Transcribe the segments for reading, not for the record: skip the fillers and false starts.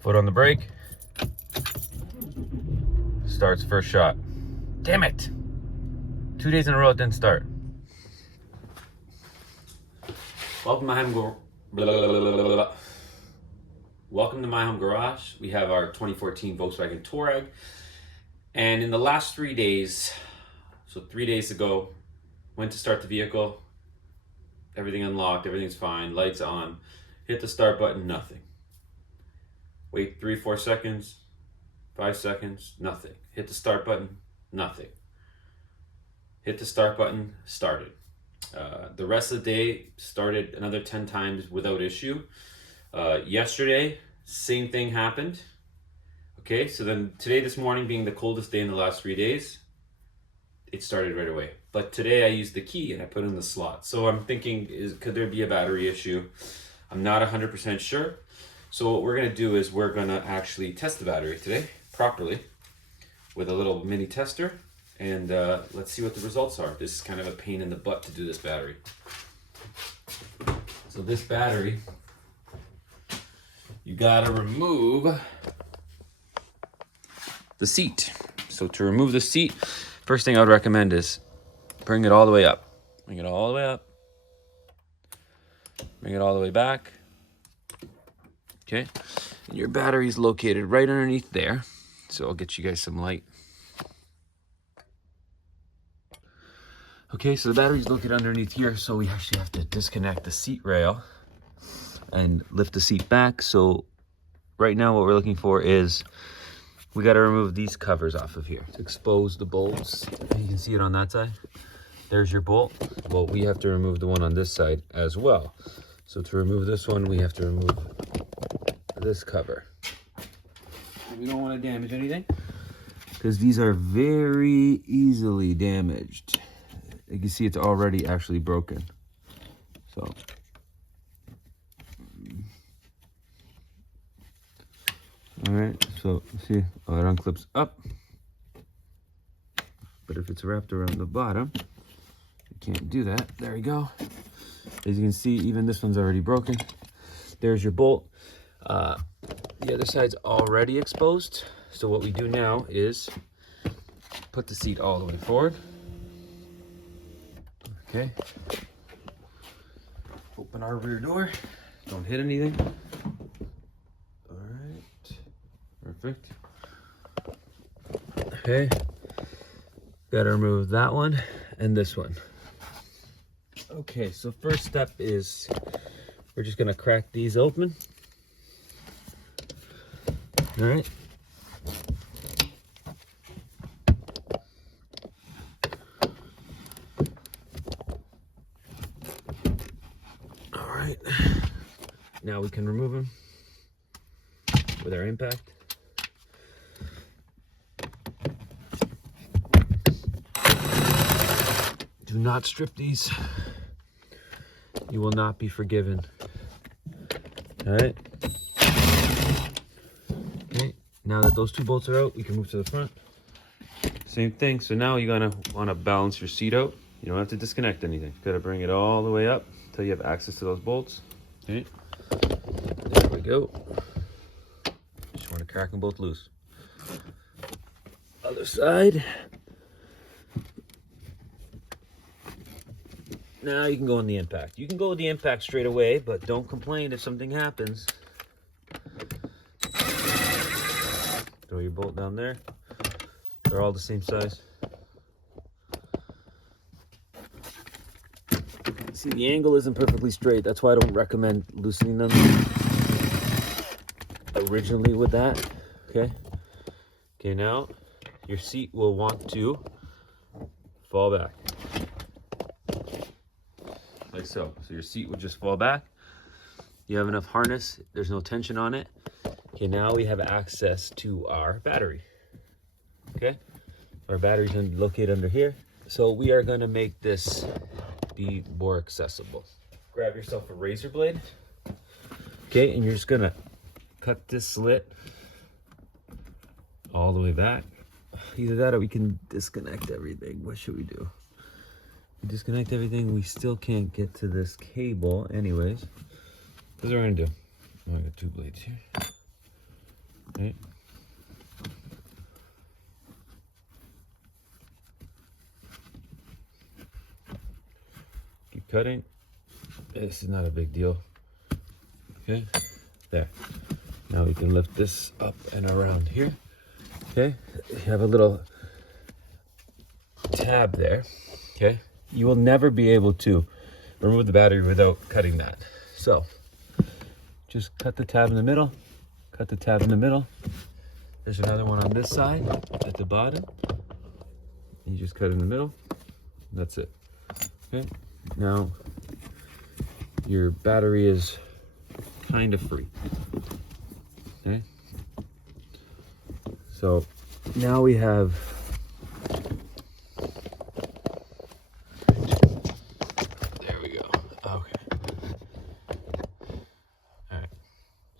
Foot on the brake. Starts first shot. Damn it! 2 days in a row it didn't start. Welcome to my home. Welcome to my home garage. We have our 2014 Volkswagen Touareg, and in the last 3 days, so 3 days ago, went to start the vehicle. Everything unlocked. Everything's fine. Lights on. Hit the start button. Nothing. Wait 3-4 seconds, 5 seconds, nothing. Hit the start button, nothing. Hit the start button, started. The rest of the day started another 10 times without issue. Yesterday, same thing happened. Okay, so then today, this morning being the coldest day in the last 3 days, it started right away. But today I used the key and I put it in the slot. So I'm thinking, could there be a battery issue? I'm not 100% sure. So what we're gonna do is we're gonna actually test the battery today properly with a little mini tester, and let's see what the results are. This is kind of a pain in the butt to do this battery. So this battery, you gotta remove the seat. So to remove the seat, first thing I would recommend is bring it all the way up. Bring it all the way up. Bring it all the way back. Okay, and your battery is located right underneath there. So I'll get you guys some light. Okay, so the battery's located underneath here, so we actually have to disconnect the seat rail and lift the seat back. So right now what we're looking for is we got to remove these covers off of here to expose the bolts. You can see it on that side. There's your bolt. Well, we have to remove the one on this side as well. So to remove this one, we have to remove this cover. We don't want to damage anything because these are very easily damaged. You can see it's already actually broken. So all right, so see, oh, it unclips up, but if it's wrapped around the bottom, you can't do that. There we go. As you can see, even this one's already broken. There's your bolt. The other side's already exposed. So what we do now is put the seat all the way forward. Okay. Open our rear door. Don't hit anything. All right. Perfect. Okay. Got to remove that one and this one. Okay, so first step is we're just gonna crack these open. All right. All right. Now we can remove them with our impact. Do not strip these. You will not be forgiven. All right. Okay. Now that those two bolts are out, we can move to the front. Same thing. So now you're gonna want to balance your seat out. You don't have to disconnect anything. You gotta bring it all the way up until you have access to those bolts. Okay. There we go. Just want to crack them both loose. Other side. Now you can go on the impact. You can go with the impact straight away, but don't complain if something happens. Throw your bolt down there. They're all the same size. See, the angle isn't perfectly straight. That's why I don't recommend loosening them originally with that. Okay. Okay, now your seat will want to fall back. Like so. So your seat would just fall back. You have enough harness. There's no tension on it. Okay, now we have access to our battery. Okay, our battery's located under here. So we are gonna make this be more accessible. Grab yourself a razor blade. Okay, and you're just gonna cut this slit all the way back. Either that or we can disconnect everything. What should we do? We disconnect everything, we still can't get to this cable anyways. That's what we're gonna do. Oh, I got two blades here. Okay. Keep cutting. This is not a big deal. Okay, there. Now we can lift this up and around here. Okay, you have a little tab there. Okay, you will never be able to remove the battery without cutting that. So just cut the tab in the middle, cut the tab in the middle. There's another one on this side at the bottom. You just cut in the middle. That's it. Okay, now your battery is kind of free. Okay, so now we have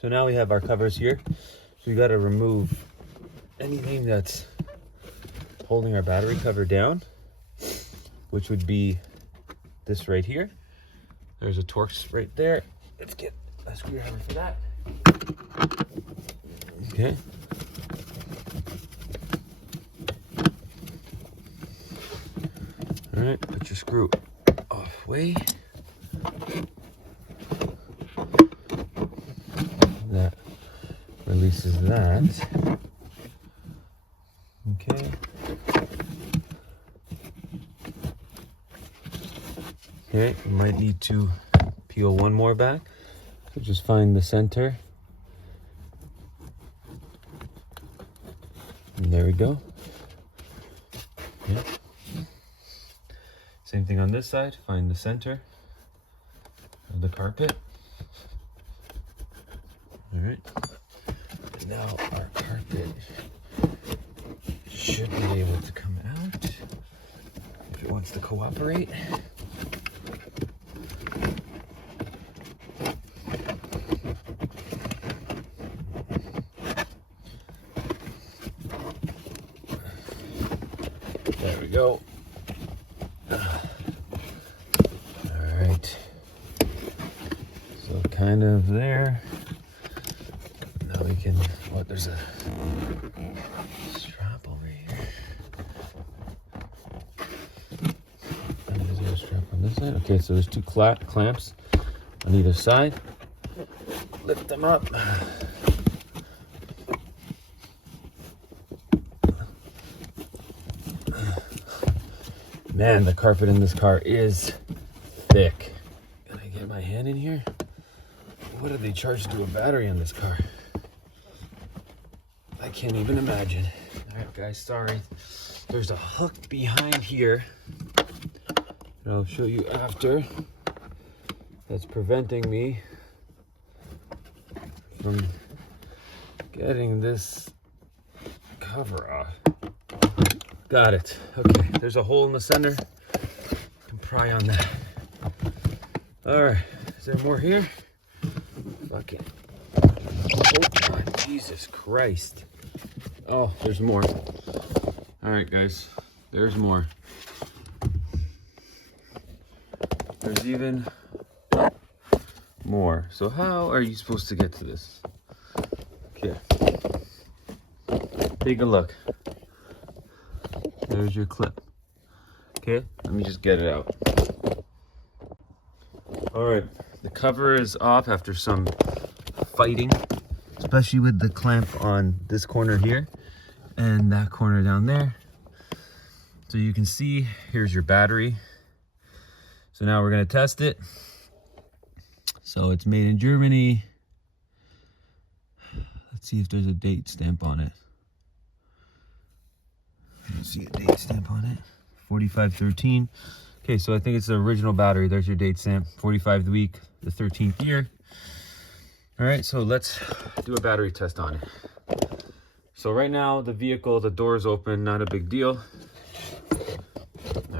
So now we have our covers here. So we got to remove anything that's holding our battery cover down, which would be this right here. There's a Torx right there. Let's get a screwdriver for that. Okay. All right, put your screw off way. That releases that. Okay. Okay, you might need to peel one more back. So just find the center. And there we go. Yeah. Same thing on this side. Find the center of the carpet. All right. And now our carpet should be able to come out if it wants to cooperate. There we go. All right. So kind of there. Now we can, oh, there's a strap over here. And there's a strap on this side. Okay, so there's two clamps on either side. Lift them up. Man, the carpet in this car is thick. Can I get my hand in here? What did they charge to do a battery on this car? I can't even imagine. All right, guys, sorry. There's a hook behind here that I'll show you after that's preventing me from getting this cover off. Got it. Okay, there's a hole in the center. I can pry on that. All right, is there more here? Fucking. Oh, God, Jesus Christ. Oh, there's more. All right, guys, there's more. There's even more. So how are you supposed to get to this? Okay. Take a look. There's your clip. Okay, let me just get it out. All right, the cover is off after some fighting, especially with the clamp on this corner here and that corner down there. So you can see, here's your battery. So now we're gonna test it. So it's made in Germany. Let's see if there's a date stamp on it. I don't see a date stamp on it. 4513. Okay, so I think it's the original battery. There's your date stamp. 45th week, the 13th year. All right, so let's do a battery test on it. So right now, the vehicle, the door is open, not a big deal. All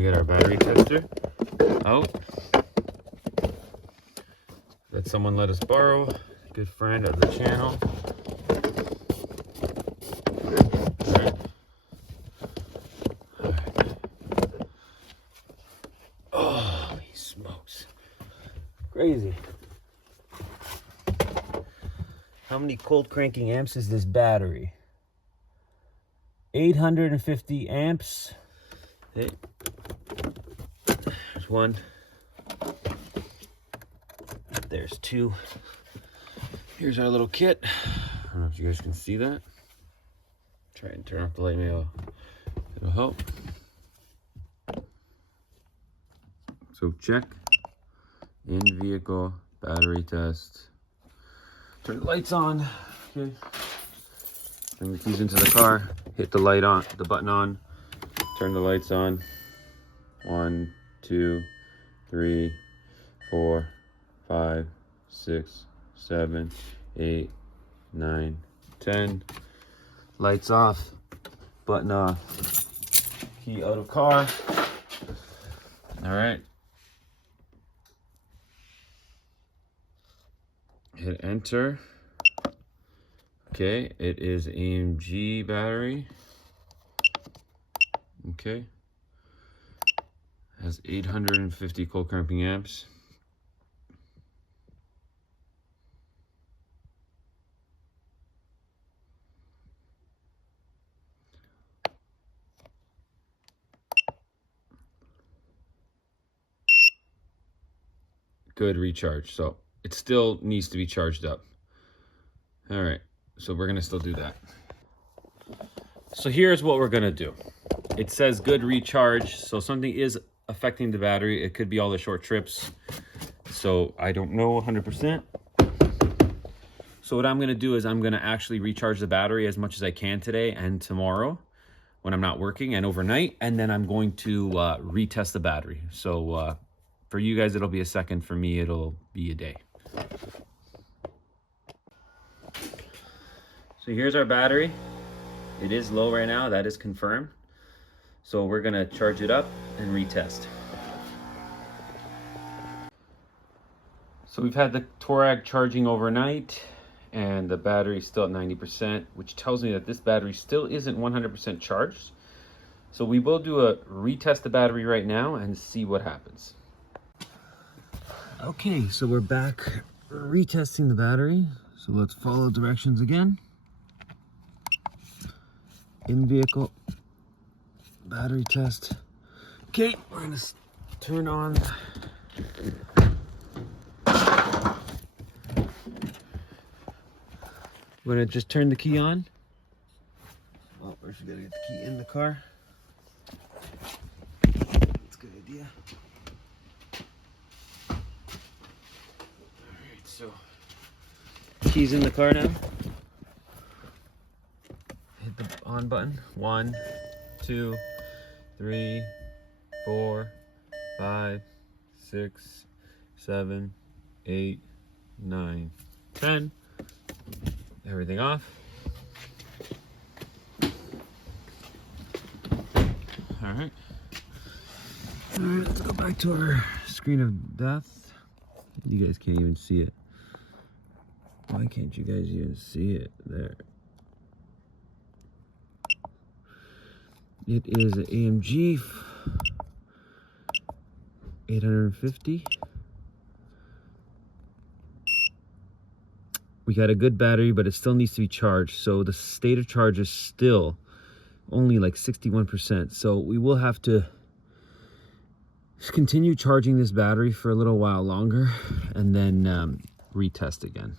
gonna get our battery tester out that someone let us borrow, good friend of the channel. All right. Oh, he smokes. Crazy. How many cold cranking amps is this battery? 850 amps. Hey, there's one. There's two. Here's our little kit. I don't know if you guys can see that. Try and turn off the light, maybe it'll help. So check. In vehicle battery test. Turn the lights on. Okay. Bring the keys into the car. Hit the light on, the button on. Turn the lights on. 1, 2, 3, 4, 5, 6, 7, 8, 9, 10. Lights off. Button off. Key out of car. All right. Hit enter. Okay, it is AMG battery. Okay. Has 850 cold cramping amps. Good recharge. So it still needs to be charged up. All right, so we're gonna still do that. So here's what we're gonna do. It says good recharge, so something is affecting the battery. It could be all the short trips. So I don't know 100%. So what I'm gonna do is I'm gonna actually recharge the battery as much as I can today and tomorrow when I'm not working, and overnight, and then I'm going to retest the battery. So for you guys, it'll be a second. For me, it'll be a day. So here's our battery. It is low right now, that is confirmed. So we're gonna charge it up and retest. So we've had the Touareg charging overnight and the battery's still at 90%, which tells me that this battery still isn't 100% charged. So we will do a retest the battery right now and see what happens. Okay, so we're back retesting the battery. So let's follow directions again. In vehicle battery test. Okay, we're gonna turn on. We're gonna just turn the key on. Oh, first we gotta get the key in the car. That's a good idea. Alright, so key's in the car now. Hit the on button. 1, 2, 3, 4, 5, 6, 7, 8, 9, 10. Everything off. All right. Let's go back to our screen of death. You guys can't even see it. Why can't you guys even see it? There. It is an AMG 850. We got a good battery, but it still needs to be charged. So the state of charge is still only like 61%. So we will have to continue charging this battery for a little while longer and then retest again.